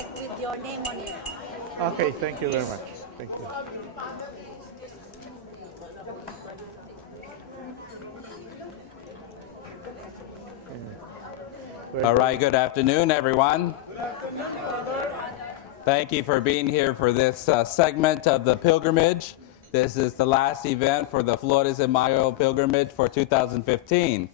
like with your name on it. Okay, thank you very much. Thank you. All right, good afternoon, everyone. Good afternoon, brother. Thank you for being here for this segment of the pilgrimage. This is the last event for the Flores de Mayo pilgrimage for 2015.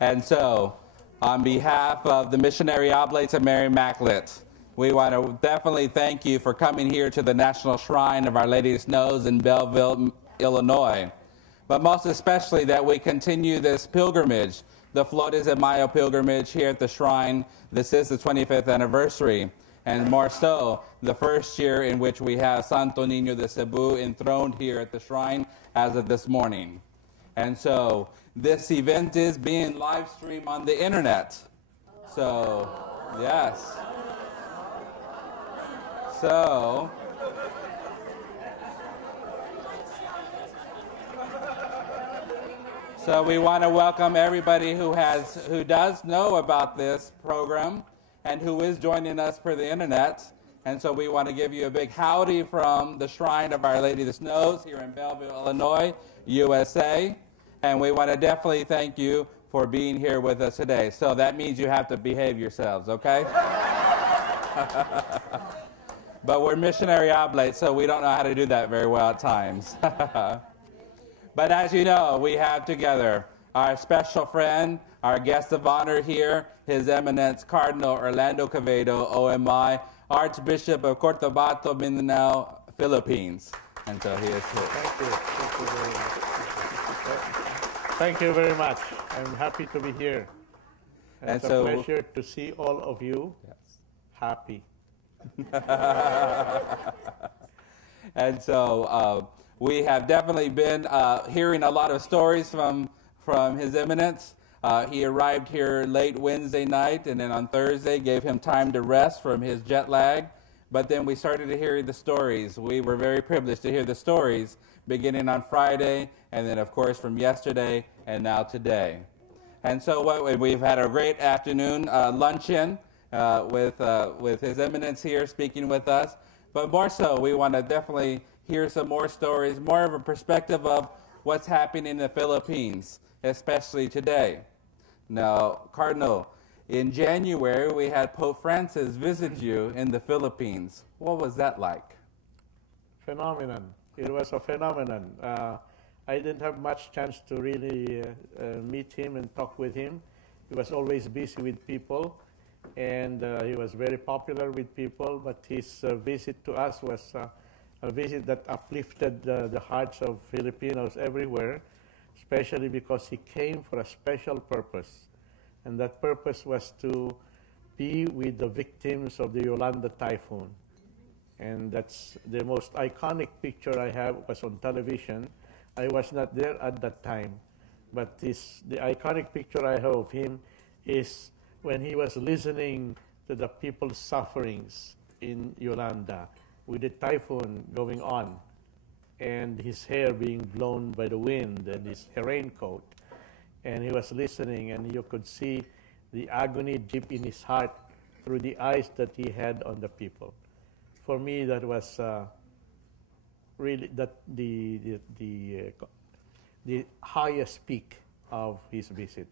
And so, on behalf of the Missionary Oblates of Mary Immaculate, we want to definitely thank you for coming here to the National Shrine of Our Lady of Snows in Belleville, Illinois. But most especially that we continue this pilgrimage, the Flores de Mayo pilgrimage here at the shrine. This is the 25th anniversary, and more so, the first year in which we have Santo Niño de Cebu enthroned here at the shrine as of this morning. And so, this event is being live streamed on the internet. So, yes. So, we want to welcome everybody who does know about this program and who is joining us for the internet. And so we want to give you a big howdy from the Shrine of Our Lady of the Snows here in Belleville, Illinois, USA. And we want to definitely thank you for being here with us today. So that means you have to behave yourselves, okay? But we're missionary oblates, so we don't know how to do that very well at times. But as you know, we have together our special friend, our guest of honor here, His Eminence Cardinal Orlando Quevedo, OMI, Archbishop of Cotabato, Mindanao, Philippines. And so he is here. Thank you. Thank you very much. Thank you very much. I'm happy to be here. It's a pleasure to see all of you happy. And so we have definitely been hearing a lot of stories from His Eminence. He arrived here late Wednesday night, and then on Thursday gave him time to rest from his jet lag. But then we started to hear the stories. We were very privileged to hear the stories beginning on Friday, and then, of course, from yesterday and now today. And so we've had a great afternoon luncheon with His Eminence here speaking with us. But more so, we want to definitely hear some more stories, more of a perspective of what's happening in the Philippines, especially today. Now, Cardinal, in January, we had Pope Francis visit you in the Philippines. What was that like? Phenomenon. It was a phenomenon. I didn't have much chance to really meet him and talk with him. He was always busy with people, and he was very popular with people, but his visit to us was a visit that uplifted the hearts of Filipinos everywhere, especially because he came for a special purpose. And that purpose was to be with the victims of the Yolanda typhoon. And that's the most iconic picture I have was on television. I was not there at that time, but the iconic picture I have of him is when he was listening to the people's sufferings in Yolanda with the typhoon going on and his hair being blown by the wind and his raincoat. And he was listening, and you could see the agony deep in his heart through the eyes that he had on the people. For me, that was really the highest peak of his visit.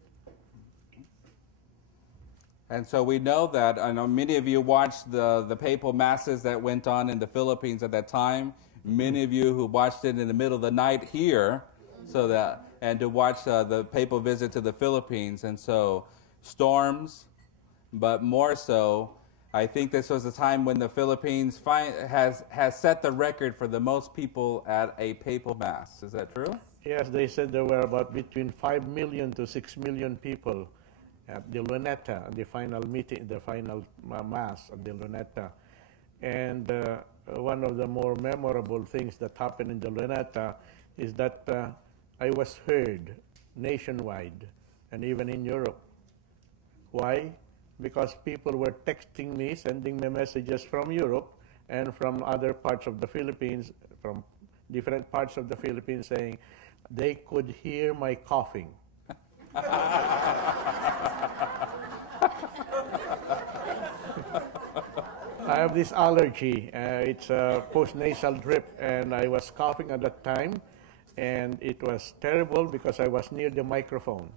And so we know that, I know many of you watched the papal masses that went on in the Philippines at that time. Many of you who watched it in the middle of the night here, and to watch the papal visit to the Philippines. And so storms, but more so, I think this was a time when the Philippines has set the record for the most people at a papal mass. Is that true? Yes, they said there were about between 5 million to 6 million people at the Luneta, the final meeting, the final mass at the Luneta. And one of the more memorable things that happened in the Luneta is that I was heard nationwide and even in Europe. Why? Because people were texting me, sending me messages from Europe and from other parts of the Philippines, from different parts of the Philippines, saying they could hear my coughing. have this allergy. It's a post-nasal drip, and I was coughing at that time, and it was terrible because I was near the microphone,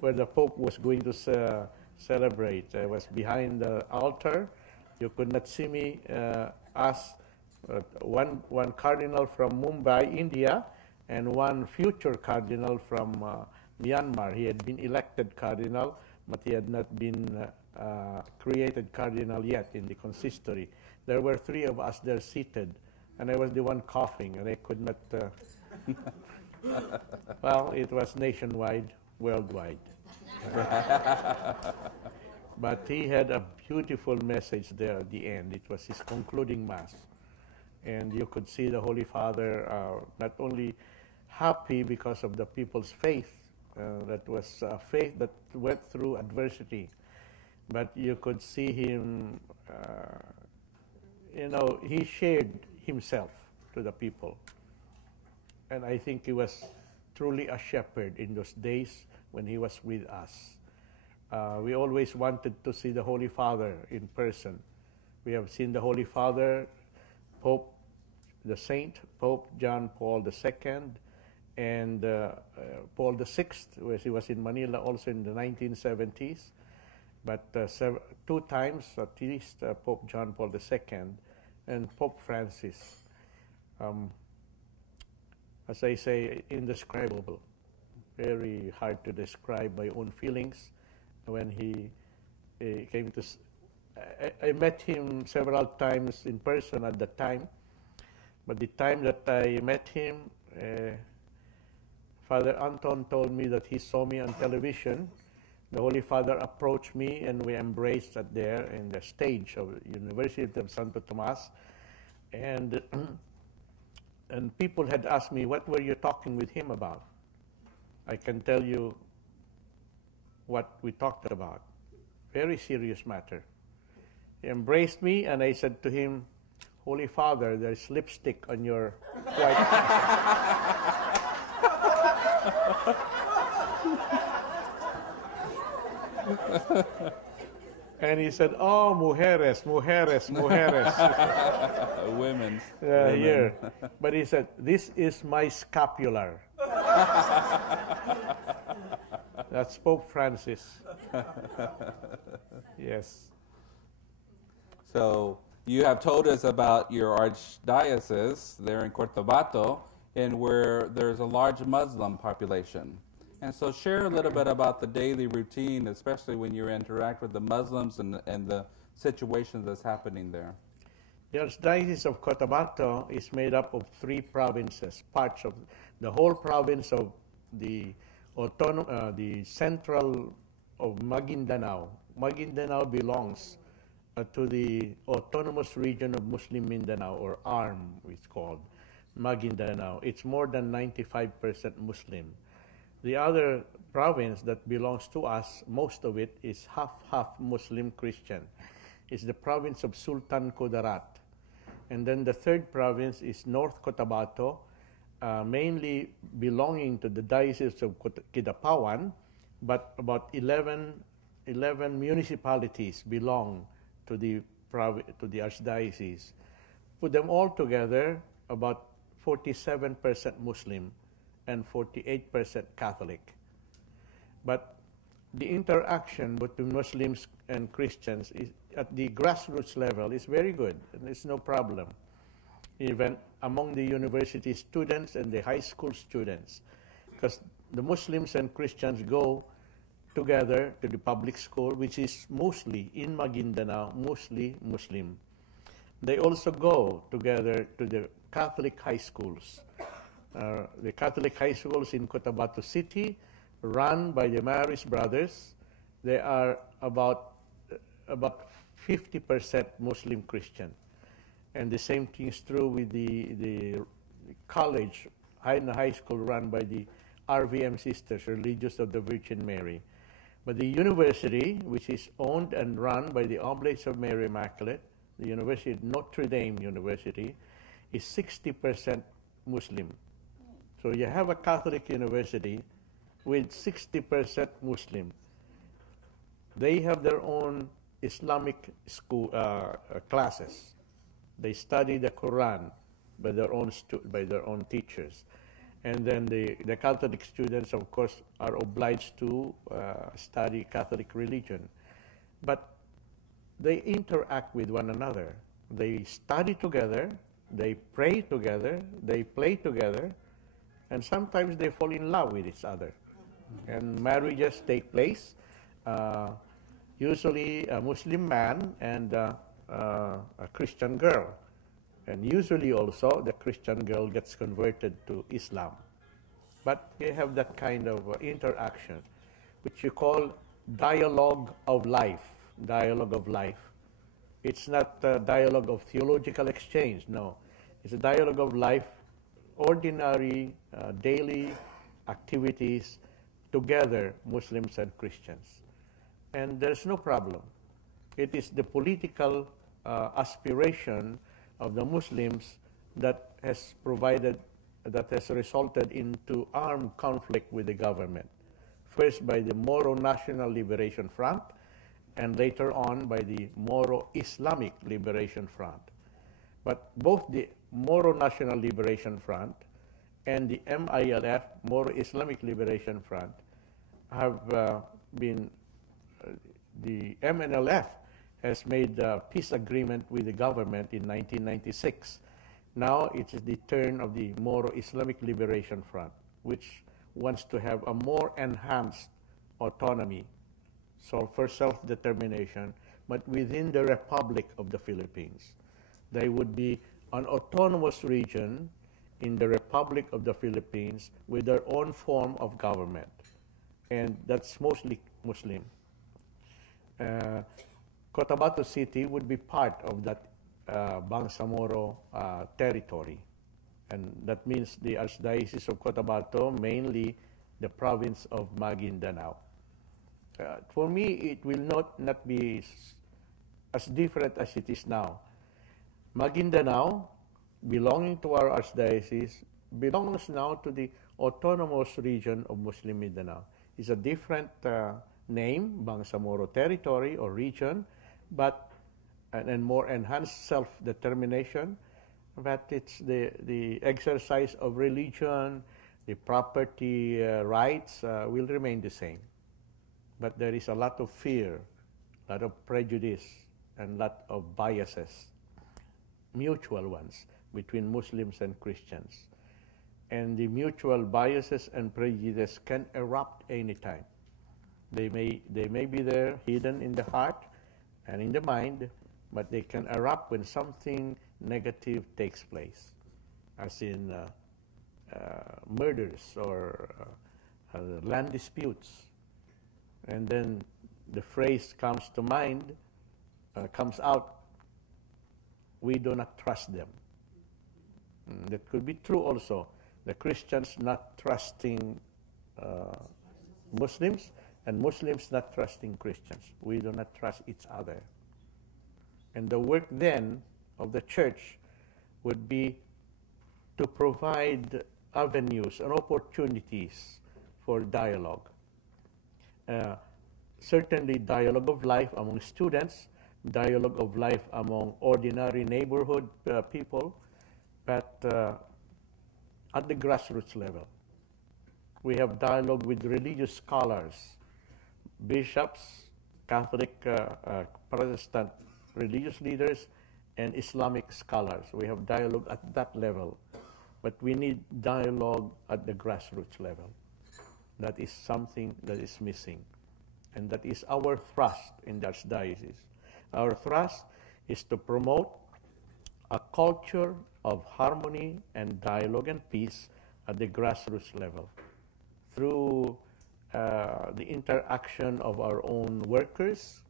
where the Pope was going to celebrate. I was behind the altar. You could not see me. One cardinal from Mumbai, India, and one future cardinal from Myanmar. He had been elected cardinal, but he had not been created cardinal yet in the consistory. There were three of us there seated, and I was the one coughing, and I could not. Well, it was nationwide, worldwide. But he had a beautiful message there at the end. It was his concluding mass. And you could see the Holy Father not only happy because of the people's faith, that was a faith that went through adversity, but you could see him, he shared himself to the people. And I think he was truly a shepherd in those days when he was with us. We always wanted to see the Holy Father in person. We have seen the Holy Father, Pope, the Saint, Pope John Paul II, and Paul VI, where he was in Manila also in the 1970s. But two times, at least, Pope John Paul II and Pope Francis. As I say, indescribable. Very hard to describe my own feelings when he came to. I met him several times in person at the time, but the time that I met him, Father Anton told me that he saw me on television. The Holy Father approached me, and we embraced there in the stage of University of Santo Tomas, and and people had asked me, what were you talking with him about? I can tell you what we talked about. Very serious matter. He embraced me, and I said to him, Holy Father, there's lipstick on your white. And he said, oh, mujeres, mujeres, mujeres. Women. Here. But he said, this is my scapular. That's Pope Francis. Yes. So you have told us about your archdiocese there in Cotabato, and where there's a large Muslim population. And so share a little bit about the daily routine, especially when you interact with the Muslims and the situations that's happening there. The Archdiocese of Cotabato is made up of 3 provinces, parts of the whole province of the central of Maguindanao. Maguindanao belongs to the autonomous region of Muslim Mindanao, or ARM, it's called, Maguindanao. It's more than 95% Muslim. The other province that belongs to us, most of it is half Muslim Christian. It's the province of Sultan Kudarat. And then the third province is North Cotabato, mainly belonging to the Diocese of Kidapawan, but about 11 municipalities belong to the Archdiocese. Put them all together, about 47% Muslim and 48% Catholic. But the interaction between Muslims and Christians is, at the grassroots level, is very good, and there's no problem. Even among the university students and the high school students, because the Muslims and Christians go together to the public school, which is mostly in Maguindanao, mostly Muslim. They also go together to the Catholic high schools. The Catholic high schools in Cotabato City, run by the Maris brothers, they are about 50% Muslim Christian. And the same thing is true with the college, high school run by the RVM Sisters, Religious of the Virgin Mary. But the university, which is owned and run by the Oblates of Mary Immaculate, the University, Notre Dame University, is 60% Muslim. So you have a Catholic university with 60% Muslim. They have their own Islamic school classes. They study the Quran by their own teachers, and then the Catholic students, of course, are obliged to study Catholic religion, but they interact with one another. They study together, they pray together, they play together, and sometimes they fall in love with each other. And marriages take place, usually a Muslim man and a Christian girl. And usually also the Christian girl gets converted to Islam. But they have that kind of interaction, which you call dialogue of life. Dialogue of life. It's not a dialogue of theological exchange, no. It's a dialogue of life, ordinary, daily activities together, Muslims and Christians. And there's no problem. It is the political aspiration of the Muslims that has resulted into armed conflict with the government. First by the Moro National Liberation Front, and later on by the Moro Islamic Liberation Front. But both the Moro National Liberation Front and the MILF, Moro Islamic Liberation Front, have been, the MNLF has made a peace agreement with the government in 1996. Now it is the turn of the Moro Islamic Liberation Front, which wants to have a more enhanced autonomy, so for self-determination, but within the Republic of the Philippines. They would be an autonomous region in the Republic of the Philippines with their own form of government, and that's mostly Muslim. Cotabato City would be part of that Bangsamoro territory, and that means the Archdiocese of Cotabato, mainly the province of Maguindanao. For me, it will not be as different as it is now. Maguindanao, belonging to our Archdiocese, belongs now to the autonomous region of Muslim Mindanao. It's a different name, Bangsamoro territory or region, but and more enhanced self-determination, but it's the exercise of religion, the property rights will remain the same. But there is a lot of fear, a lot of prejudice, and a lot of biases, mutual ones, between Muslims and Christians. And the mutual biases and prejudice can erupt anytime. They may be there, hidden in the heart and in the mind, but they can erupt when something negative takes place, as in murders or land disputes. And then the phrase comes to mind, comes out, we do not trust them. That could be true also. The Christians not trusting Muslims, and Muslims not trusting Christians. We do not trust each other. And the work then of the church would be to provide avenues and opportunities for dialogue. Certainly dialogue of life among students, dialogue of life among ordinary neighborhood people, but at the grassroots level. We have dialogue with religious scholars, bishops, Catholic, Protestant religious leaders, and Islamic scholars. We have dialogue at that level, but we need dialogue at the grassroots level. That is something that is missing, and that is our thrust in the Archdiocese. Our thrust is to promote a culture of harmony and dialogue and peace at the grassroots level through the interaction of our own workers,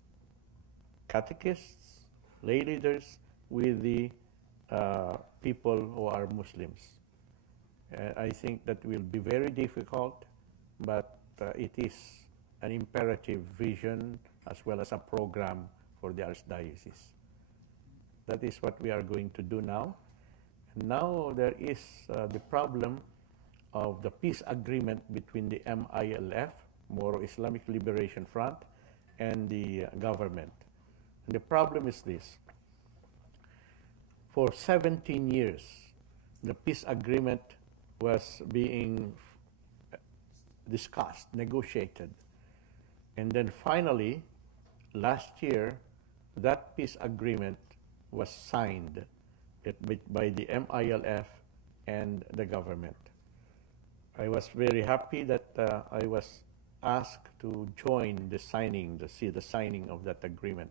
catechists, lay leaders, with the people who are Muslims. I think that will be very difficult, but it is an imperative vision as well as a program for the Archdiocese. That is what we are going to do now. Now there is the problem of the peace agreement between the MILF, Moro Islamic Liberation Front, and the government. And the problem is this. For 17 years, the peace agreement was being discussed, negotiated. And then finally, last year, that peace agreement was signed by the MILF and the government. I was very happy that I was asked to join the signing, to see the signing of that agreement,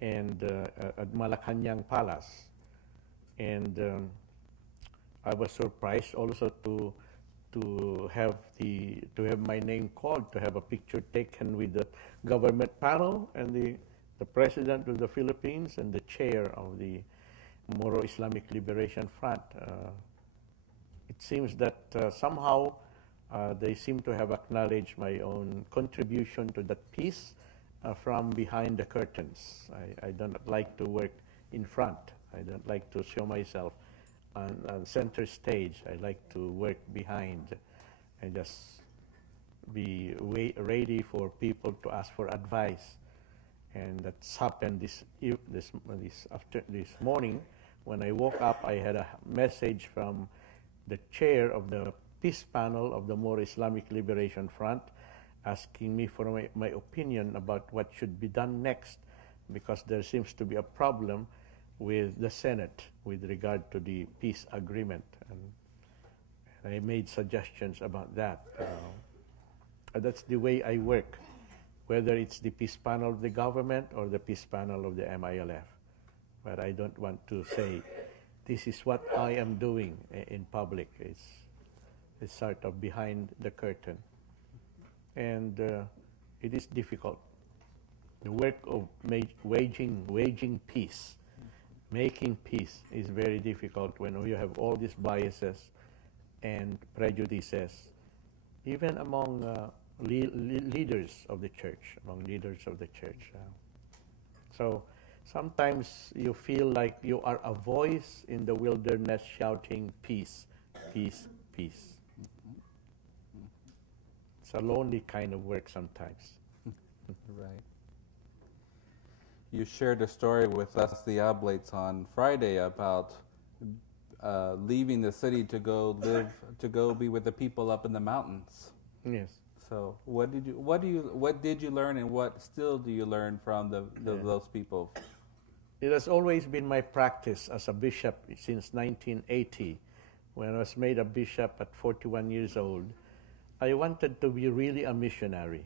and at Malacanang Palace. And I was surprised also to have my name called, to have a picture taken with the government panel and the President of the Philippines and the chair of the Moro Islamic Liberation Front. It seems that somehow they seem to have acknowledged my own contribution to that peace from behind the curtains. I don't like to work in front. I don't like to show myself on center stage. I like to work behind and just be ready for people to ask for advice. And that's happened this morning. When I woke up, I had a message from the chair of the peace panel of the Moro Islamic Liberation Front asking me for my opinion about what should be done next, because there seems to be a problem with the Senate with regard to the peace agreement. And I made suggestions about that. That's the way I work, whether it's the peace panel of the government or the peace panel of the MILF. But I don't want to say, this is what I am doing in public. It's sort of behind the curtain. And it is difficult. The work of waging peace, making peace is very difficult when you have all these biases and prejudices, even among leaders of the church, So sometimes you feel like you are a voice in the wilderness shouting, peace, peace, peace. It's a lonely kind of work sometimes. Right. You shared a story with us, the Oblates, on Friday about leaving the city to go be with the people up in the mountains. Yes. So what did you learn, and what still do you learn from those people? It has always been my practice as a bishop since 1980, when I was made a bishop at 41 years old. I wanted to be really a missionary.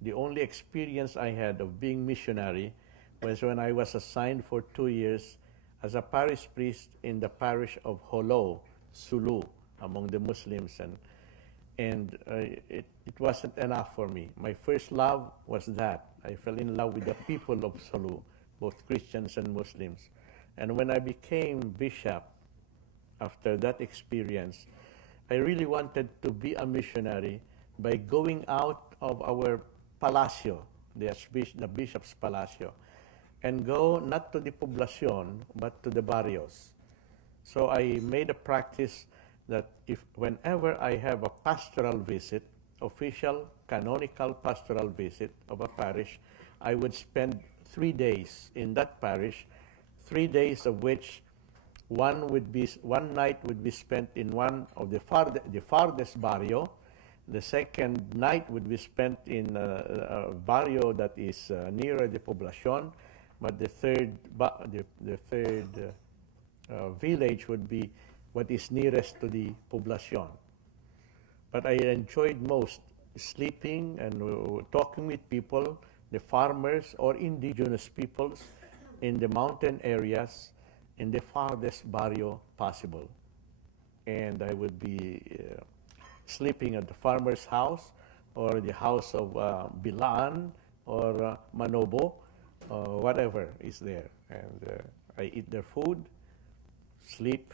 The only experience I had of being missionary was when I was assigned for 2 years as a parish priest in the parish of Holo, Sulu, among the Muslims, and it wasn't enough for me. My first love was that. I fell in love with the people of Sulu, both Christians and Muslims. And when I became bishop, after that experience, I really wanted to be a missionary by going out of our palacio, the bishop's palacio, and go not to the poblacion, but to the barrios. So I made a practice that whenever I have a pastoral visit, official, canonical pastoral visit of a parish, I would spend 3 days in that parish, 3 days of which one night would be spent in one of the farthest barrio. The second night would be spent in a barrio that is nearer the poblacion, but the third village would be what is nearest to the poblacion. But I enjoyed most sleeping and talking with people, the farmers or indigenous peoples in the mountain areas, in the farthest barrio possible. And I would be sleeping at the farmer's house or the house of Bilan or Manobo, whatever is there. And I eat their food, sleep,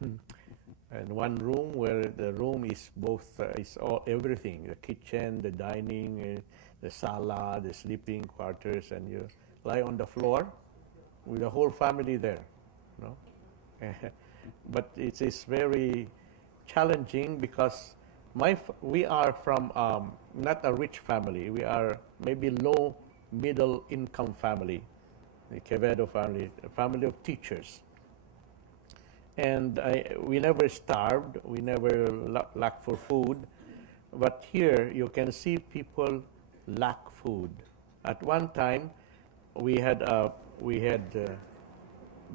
and one room where the room is both, is all everything, the kitchen, the dining, the sala, the sleeping quarters, and you lie on the floor with the whole family there, you know. But it is very challenging because we are from not a rich family. We are maybe low middle-income family, the Quevedo family, a family of teachers. And we never starved, we never lacked for food, but here you can see people lack food. At one time, we had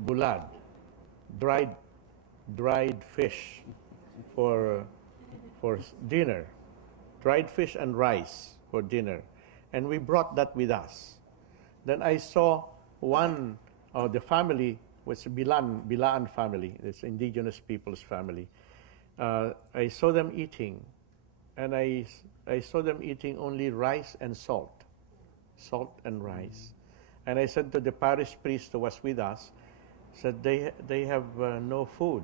bulad, dried fish for dinner, dried fish and rice for dinner, and we brought that with us. Then I saw one of the family was Bilaan family, it's indigenous people's family. I saw them eating, and I saw them eating only rice and salt and rice. And I said to the parish priest who was with us, said they have no food.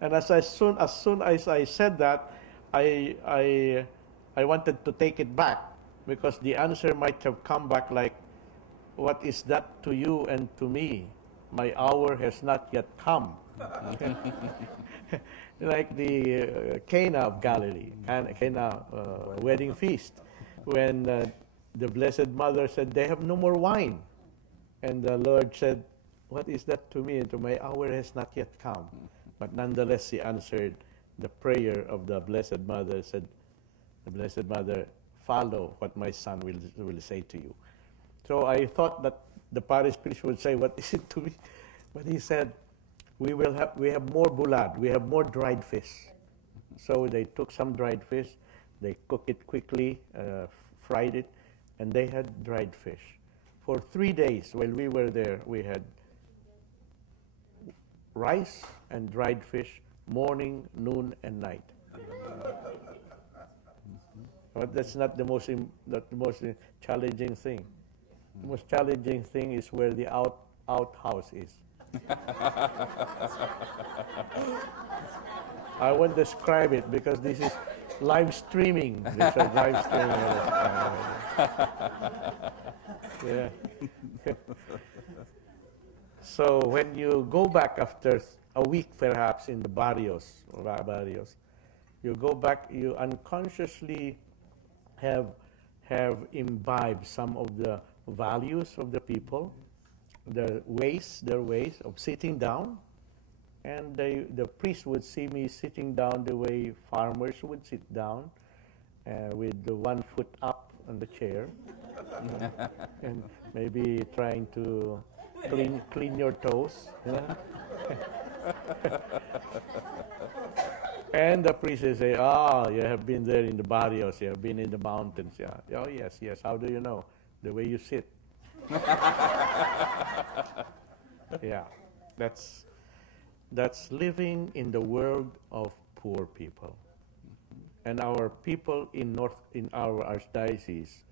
And as soon as I said that, I wanted to take it back, because the answer might have come back like, "What is that to you and to me? My hour has not yet come." Like the Cana of Galilee, Cana wedding feast, when the Blessed Mother said, "They have no more wine." And the Lord said, "What is that to me? And to my hour has not yet come." But nonetheless, he answered the prayer of the Blessed Mother, said, "The Blessed Mother, follow what my son will say to you." So I thought that the parish priest would say, "What is it to me?" But he said, we have more bulad, we have more dried fish. So they took some dried fish, they cooked it quickly, fried it, and they had dried fish. For 3 days while we were there, we had rice and dried fish, morning, noon, and night. But that's not the most challenging thing. The most challenging thing is where the outhouse is. I won't describe it because this is live streaming. This is live streaming. Yeah. So when you go back after a week, perhaps in the barrios, you go back, you unconsciously have imbibed some of the values of the people, their ways of sitting down, and the priest would see me sitting down the way farmers would sit down, with the 1 foot up on the chair, and maybe trying to clean your toes. And the priest will say, "Ah, you have been there in the barrios, you have been in the mountains." Yeah. "Oh, yes. How do you know?" "The way you sit." Yeah, that's living in the world of poor people. And our people in our archdiocese,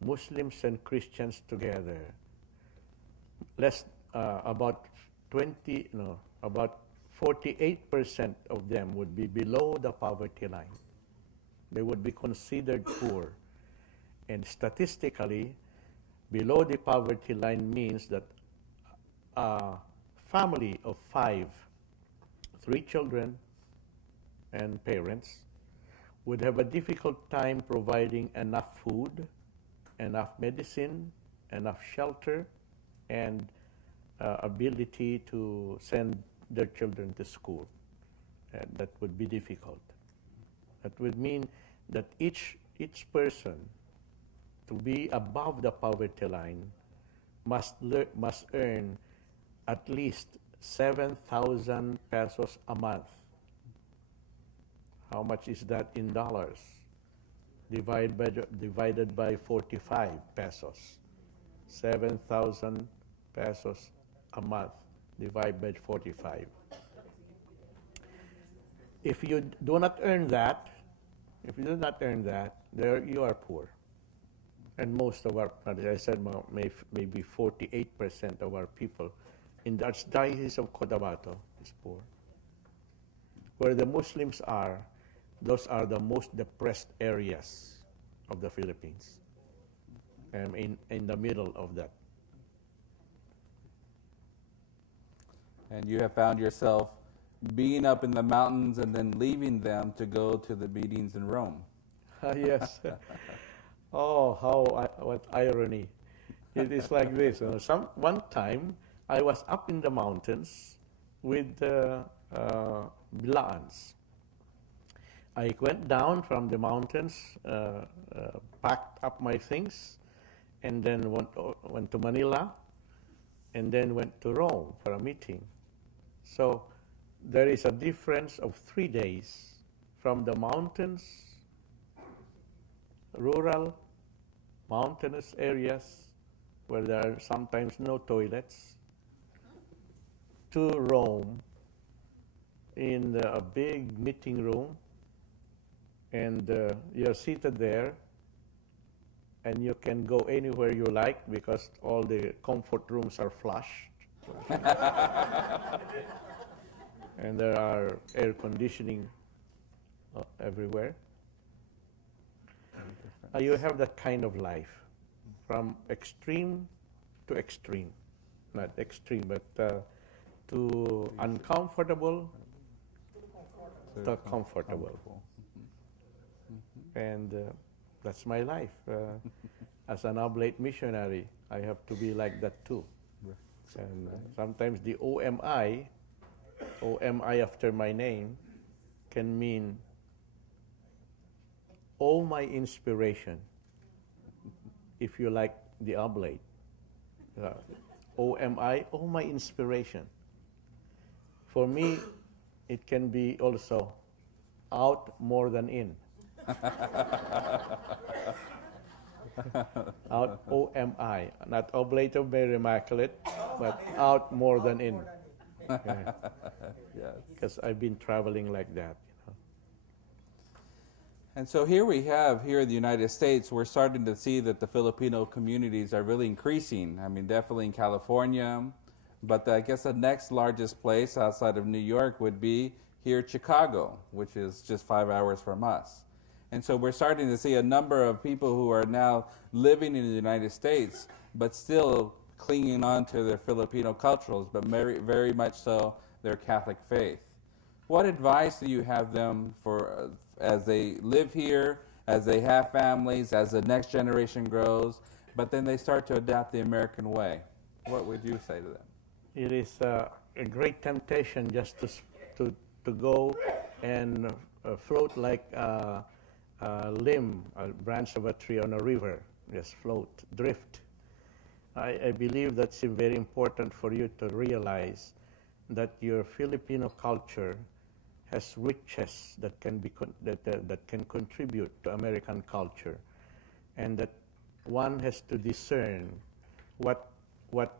Muslims and Christians together, about 48% of them would be below the poverty line. They would be considered poor. And statistically, below the poverty line means that a family of 5, 3 children and parents, would have a difficult time providing enough food, enough medicine, enough shelter, and ability to send their children to school. And that would be difficult. That would mean that each person, to be above the poverty line, must earn at least 7,000 pesos a month. How much is that in dollars? Divided by 45 pesos. 7,000 pesos a month, divided by 45. If you do not earn that, there you are poor. And most of our, as I said, maybe 48% of our people in the Archdiocese of Cotabato is poor. Where the Muslims are, those are the most depressed areas of the Philippines. In the middle of that. And you have found yourself being up in the mountains and then leaving them to go to the meetings in Rome. Yes. Oh, what irony. It is like this. One time, I was up in the mountains with Bilaans. I went down from the mountains, packed up my things, and then went to Manila, and then went to Rome for a meeting. So there is a difference of 3 days from the mountains, rural, mountainous areas where there are sometimes no toilets, to Rome in a big meeting room, and you're seated there, and you can go anywhere you like because all the comfort rooms are flushed. And there are air conditioning everywhere. You have that kind of life, from extreme to extreme. Not extreme, but to uncomfortable to comfortable. And that's my life. As an oblate missionary, I have to be like that too. And sometimes the OMI after my name, can mean all my inspiration, if you like the oblate. OMI, all my inspiration. For me, it can be also out more than in. Out OMI, not oblate of Mary Immaculate, but out more than in. Because I've been traveling like that. And so here in the United States, we're starting to see that the Filipino communities are really increasing. I mean, definitely in California, but I guess the next largest place outside of New York would be here, Chicago, which is just 5 hours from us. And so we're starting to see a number of people who are now living in the United States, but still clinging on to their Filipino cultures, but very, very much so their Catholic faith. What advice do you have them for as they live here, as they have families, as the next generation grows, but then they start to adapt the American way? What would you say to them? It is a great temptation just to go and float like a limb, a branch of a tree on a river. Just float, drift. I believe that's very important for you to realize that your Filipino culture has riches that can contribute to American culture, and that one has to discern what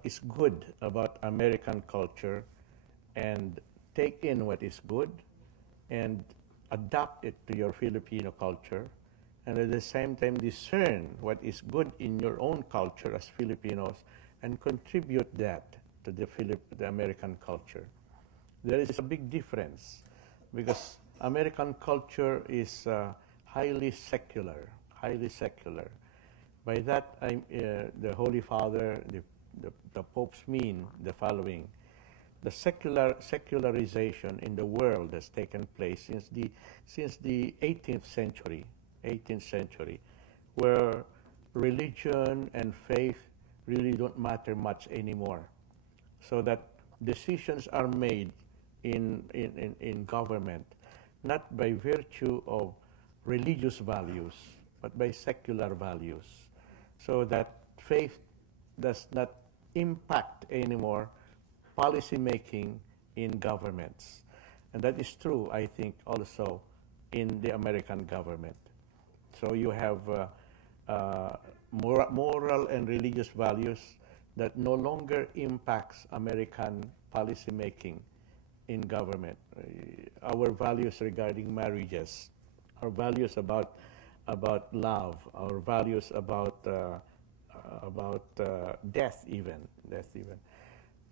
is good about American culture and take in what is good and adapt it to your Filipino culture, and at the same time discern what is good in your own culture as Filipinos and contribute that to the American culture. There is a big difference because American culture is highly secular. By that, the Holy Father, the popes mean the following: the secularization in the world has taken place since the 18th century, where religion and faith really don't matter much anymore, so that decisions are made in government not by virtue of religious values but by secular values, so that faith does not impact anymore policy making in governments. And that is true, I think, also in the American government. So you have moral and religious values that no longer impacts American policy making in government. Our values regarding marriages, our values about love, our values about death even.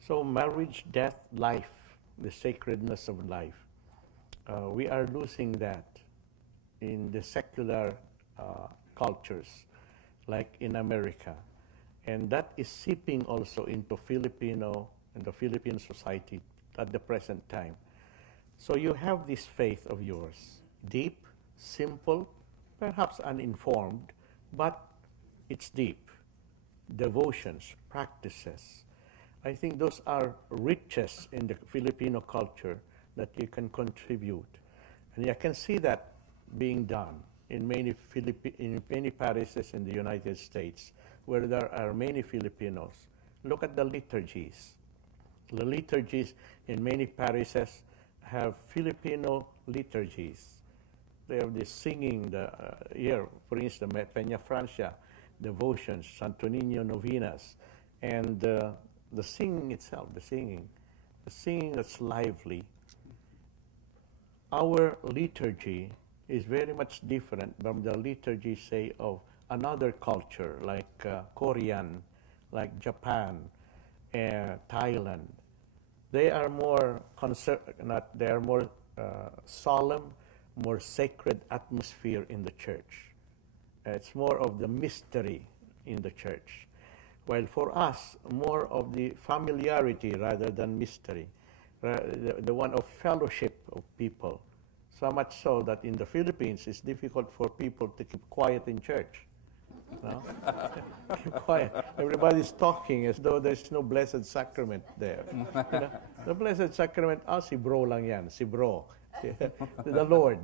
So marriage, death, life, the sacredness of life, we are losing that in the secular cultures, like in America. And that is seeping also into Filipino and the Philippine society at the present time. So you have this faith of yours, deep, simple, perhaps uninformed, but it's deep. Devotions, practices. I think those are riches in the Filipino culture that you can contribute. And I can see that being done in many parishes in the United States where there are many Filipinos. Look at the liturgies. The liturgies in many parishes have Filipino liturgies. They have the singing, here, for instance, Peña Francia, devotions, Santo Niño novenas, and the singing itself, the singing that's lively. Our liturgy is very much different from the liturgy, say, of another culture like Korean, like Japan, Thailand. They are more solemn, more sacred atmosphere in the church. It's more of the mystery in the church. While for us, more of the familiarity rather than mystery, the one of fellowship of people. So much so that in the Philippines, it's difficult for people to keep quiet in church. No? Keep quiet. Everybody's talking as though there's no Blessed Sacrament there. The Blessed Sacrament, si bro lang yan, si bro. The Lord,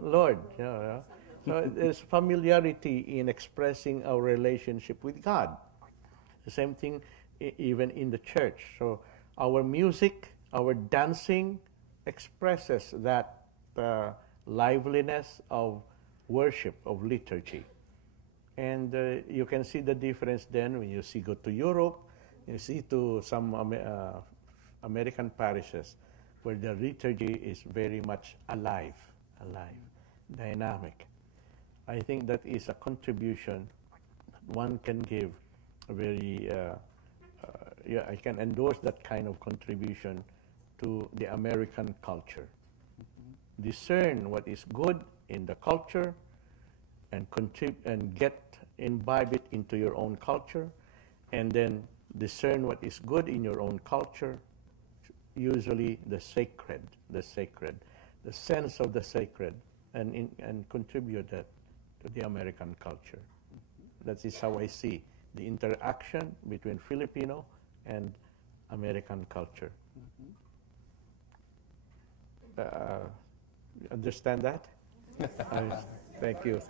Lord. So there's familiarity in expressing our relationship with God. The same thing even in the church. So our music, our dancing expresses that liveliness of worship, of liturgy. And you can see the difference then when you go to Europe, you see to some American parishes where the liturgy is very much alive, dynamic. I think that is a contribution that one can give. I can endorse that kind of contribution to the American culture. Discern what is good in the culture and imbibe it into your own culture, and then discern what is good in your own culture, usually the sacred, the sense of the sacred, and contribute that to the American culture. That is how I see the interaction between Filipino and American culture. Understand that? Thank you.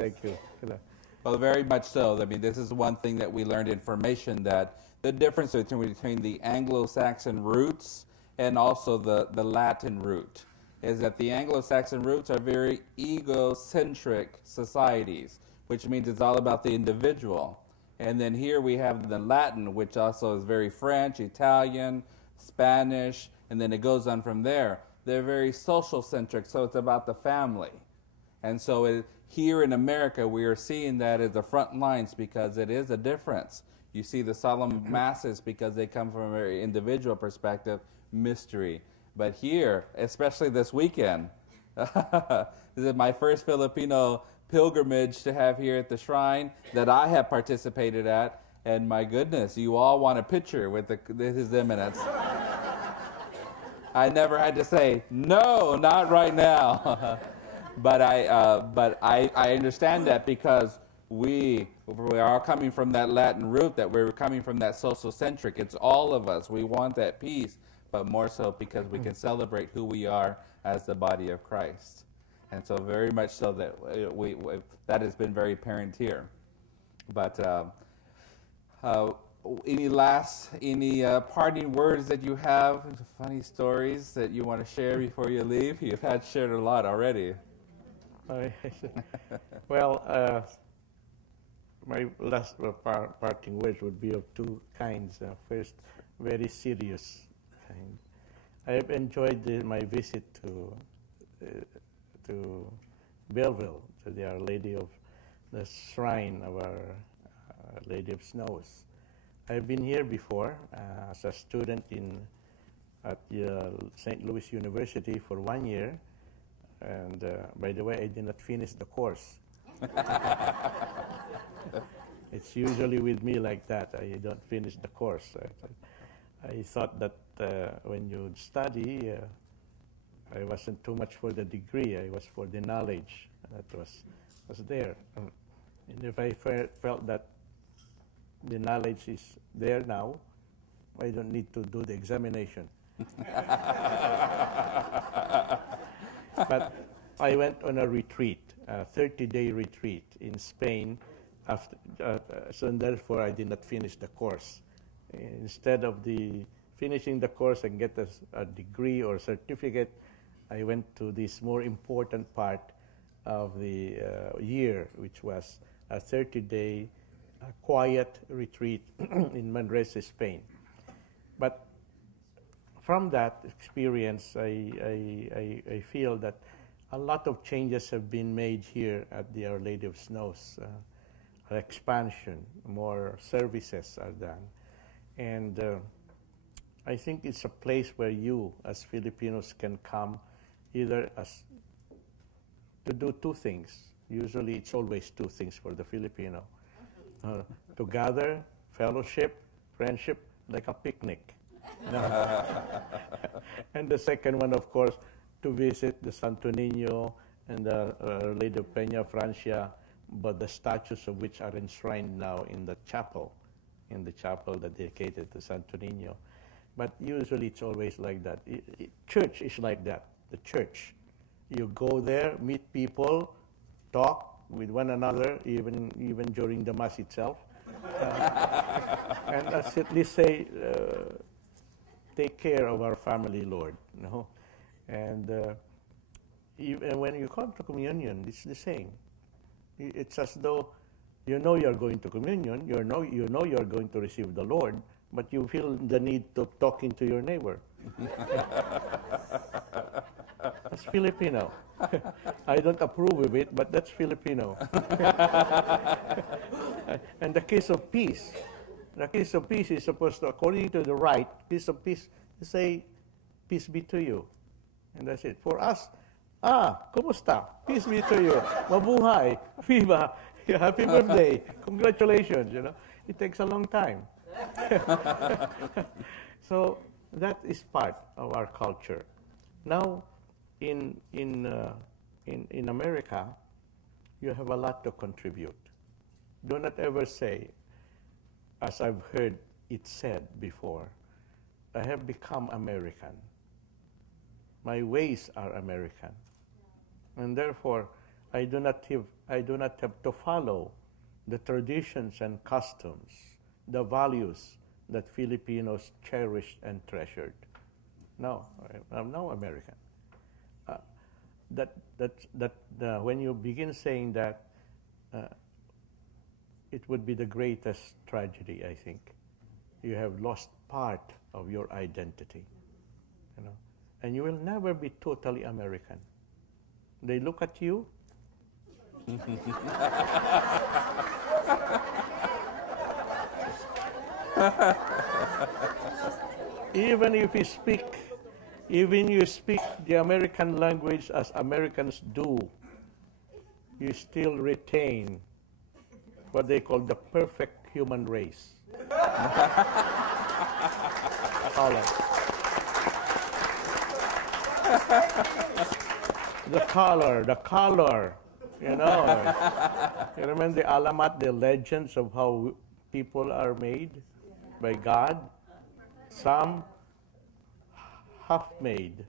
Well, very much so. I mean, this is one thing that we learned in formation, that the difference between the Anglo-Saxon roots and also the Latin root is that the Anglo-Saxon roots are very egocentric societies, which means it's all about the individual. And then here we have the Latin, which also is very French, Italian, Spanish, and then it goes on from there. They're very social-centric, so it's about the family. And so here in America, we are seeing that at the front lines because it is a difference. You see the solemn masses because they come from a very individual perspective, mystery. But here, especially this weekend, this is my first Filipino pilgrimage to have here at the shrine that I have participated at. And my goodness, you all want a picture with His Eminence. I never had to say, no, not right now. But I understand that because we are coming from that Latin root, that we're coming from that social-centric. It's all of us. We want that peace, but more so because we can celebrate who we are as the body of Christ. And so very much so that that has been very apparent here. But any parting words that you have, funny stories that you want to share before you leave? You've had shared a lot already. Well, my last parting words would be of two kinds. First, very serious kind. I have enjoyed my visit to Belleville, to the Our Lady of the Shrine of Our Lady of Snows. I've been here before as a student at St. Louis University for 1 year. And by the way, I did not finish the course. It's usually with me like that. I don't finish the course. I thought that when you study, I wasn't too much for the degree. I was for the knowledge that was there. And if I felt that the knowledge is there now. I don't need to do the examination. But I went on a retreat, a 30-day retreat in Spain, so therefore I did not finish the course. Instead of finishing the course and get a degree or certificate, I went to this more important part of the year, which was a 30-day quiet retreat in Manresa, Spain. But from that experience, I feel that a lot of changes have been made here at the Our Lady of Snows. Expansion, more services are done. And I think it's a place where you, as Filipinos, can come either to do two things. Usually it's always two things for the Filipino. To gather, fellowship, friendship, like a picnic. And the second one, of course, to visit the Santo Niño and the Lady of Peña Francia, but the statues of which are enshrined now in the chapel that dedicated to Santo Niño. But usually it's always like that. Church is like that, the church. You go there, meet people, talk with one another, even during the Mass itself. And at least say, take care of our family, Lord. You know? And even when you come to communion, it's the same. It's as though you know you're going to communion, you know you're going to receive the Lord, but you feel the need of talking to your neighbor. That's Filipino. I don't approve of it, but that's Filipino. And the case of peace is supposed to, according to the rite, piece of peace, you say, peace be to you. And that's it. For us, kumusta? Peace be to you. Mabuhay. Viva. Happy birthday. Congratulations. You know, it takes a long time. So that is part of our culture. Now, in America, you have a lot to contribute. Do not ever say, as I've heard it said before, I have become American. My ways are American. And therefore, I do not have to follow the traditions and customs, the values that Filipinos cherished and treasured. No, I'm now American. When you begin saying that, it would be the greatest tragedy, I think. You have lost part of your identity, you know, and you will never be totally American. They look at you. Even if you speak the American language as Americans do, you still retain what they call the perfect human race. The color, you know. You remember the alamat, the legends of how people are made by God? Some half-made.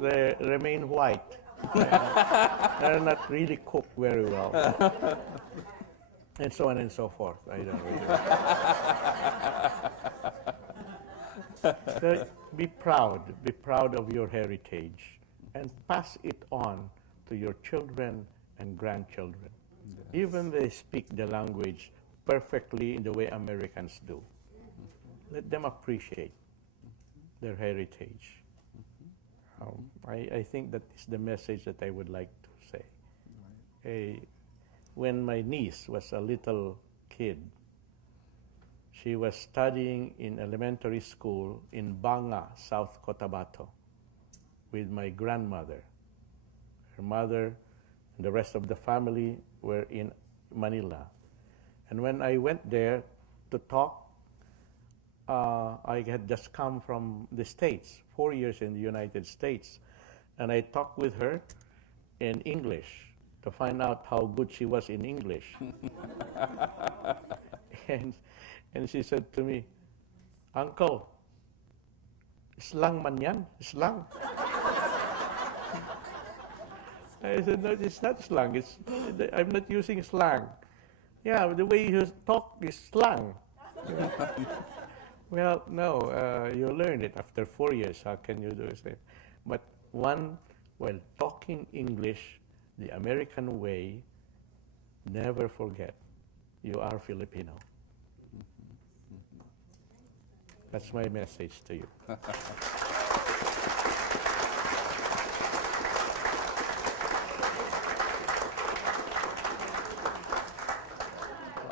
They remain white. They're not really cooked very well. And so on and so forth. I don't really. So be proud of your heritage, and pass it on to your children and grandchildren. Yes. Even they speak the language perfectly in the way Americans do. Let them appreciate their heritage. I think that is the message that I would like to say. When my niece was a little kid, she was studying in elementary school in Banga, South Cotabato, with my grandmother. Her mother and the rest of the family were in Manila. And when I went there to talk, I had just come from the States, 4 years in the United States, and I talked with her in English to find out how good she was in English. And, and she said to me, Uncle, slang man yan, slang. I said, no, it's not slang. I'm not using slang. Yeah, the way you talk is slang. Well, no, you learn it after 4 years. How can you do it? But while talking English, the American way, never forget, you are Filipino. That's my message to you.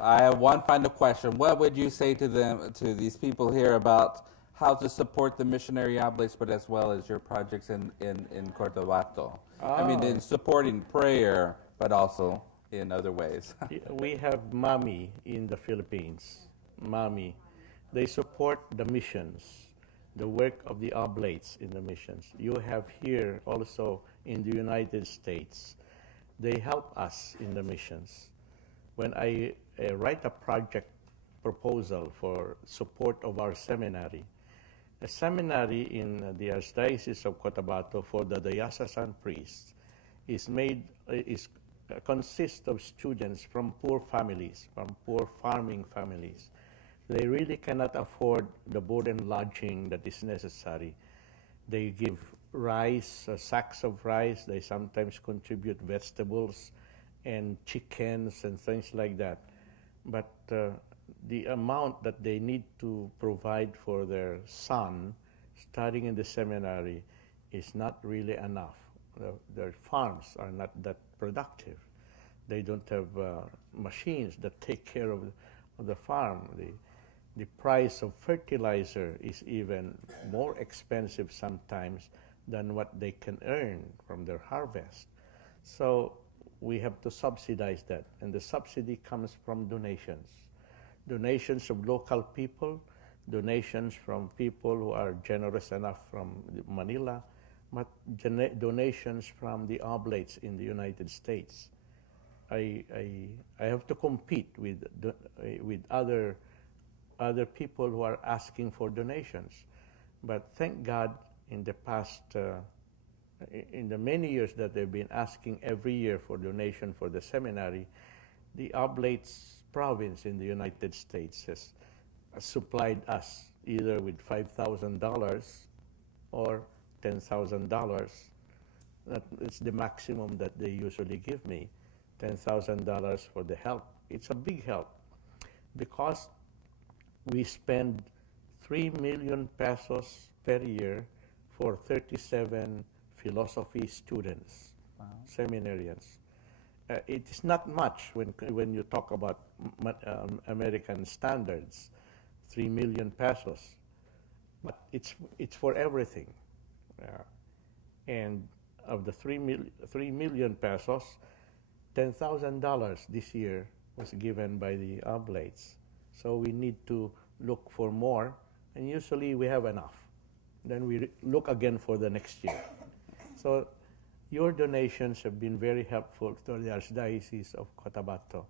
I have one final question. What would you say to them, to these people here, about how to support the missionary oblates, but as well as your projects in Cotabato? I mean, in supporting prayer, but also in other ways. We have MAMI in the Philippines. MAMI. They support the missions, the work of the oblates in the missions. You have here also in the United States. They help us in the missions. When I write a project proposal for support of our seminary, a seminary in the Archdiocese of Cotabato for the diocesan priests consists of students from poor families, from poor farming families. They really cannot afford the board and lodging that is necessary. They give rice, sacks of rice. They sometimes contribute vegetables and chickens and things like that. But the amount that they need to provide for their son studying in the seminary is not really enough. Their farms are not that productive. They don't have machines that take care of the farm. The price of fertilizer is even more expensive sometimes than what they can earn from their harvest. So we have to subsidize that, and the subsidy comes from donations. Donations of local people, donations from people who are generous enough from Manila, but donations from the oblates in the United States. I have to compete with other people who are asking for donations. But thank God, in the past, in the many years that they've been asking every year for donation for the seminary, the Oblates province in the United States has supplied us either with $5,000 or $10,000. It's the maximum that they usually give me, $10,000 for the help. It's a big help because we spend 3 million pesos per year for 37 philosophy students, wow, seminarians. It is not much when you talk about American standards, 3 million pesos, but it's for everything. And of the 3 million pesos, $10,000 this year was given by the Oblates. So we need to look for more, and usually we have enough. Then we look again for the next year. So your donations have been very helpful to the Archdiocese of Cotabato.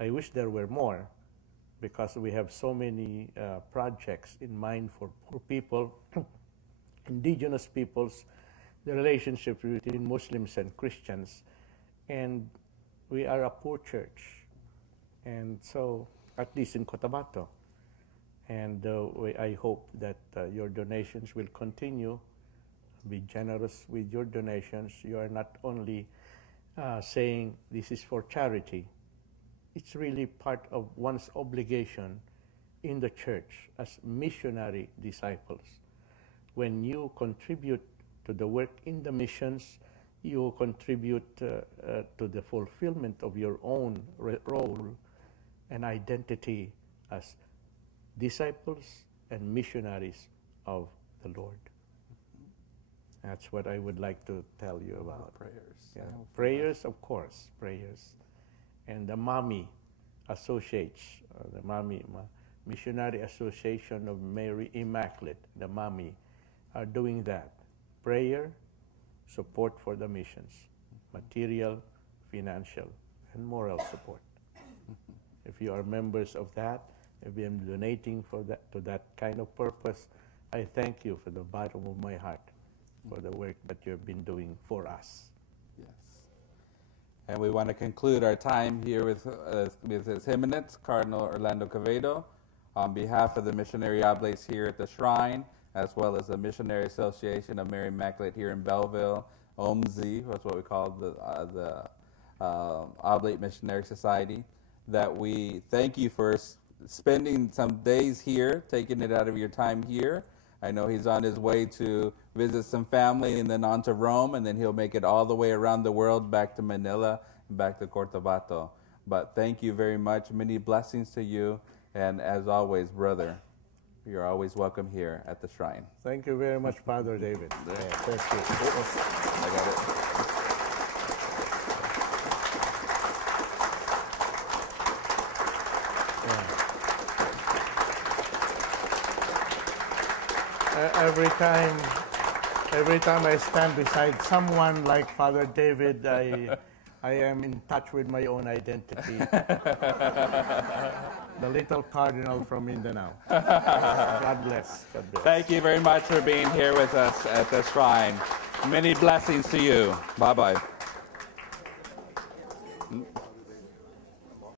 I wish there were more, because we have so many projects in mind for poor people, indigenous peoples, the relationship between Muslims and Christians, and we are a poor church. And so, at least in Cotabato. And I hope that your donations will continue. Be generous with your donations. You are not only saying this is for charity. It's really part of one's obligation in the church as missionary disciples. When you contribute to the work in the missions, you contribute to the fulfillment of your own role and identity as disciples and missionaries of the Lord. That's what I would like to tell you about. Prayers. Yeah. Prayers, of course, prayers. And the MAMI associates, the MAMI, Missionary Association of Mary Immaculate, the MAMI, are doing that. Prayer, support for the missions, material, financial, and moral support. if you are members of that, if you are donating for that to that kind of purpose, I thank you from the bottom of my heart for the work that you have been doing for us. Yes. And we want to conclude our time here with His Eminence, Cardinal Orlando Quevedo, on behalf of the missionary oblates here at the Shrine, as well as the Missionary Association of Mary Immaculate here in Belleville, OMI, that's what we call the Oblate Missionary Society, that we thank you for spending some days here, taking it out of your time here. I know he's on his way to visit some family and then on to Rome, and then he'll make it all the way around the world back to Manila and back to Cotabato. But thank you very much. Many blessings to you. And as always, brother, you're always welcome here at the Shrine. Thank you very much, Father David. Yeah. Thank you. I got it. Every time I stand beside someone like Father David, I am in touch with my own identity. The little Cardinal from Mindanao. God bless. God bless. Thank you very much for being here with us at the Shrine. Many blessings to you. Bye-bye.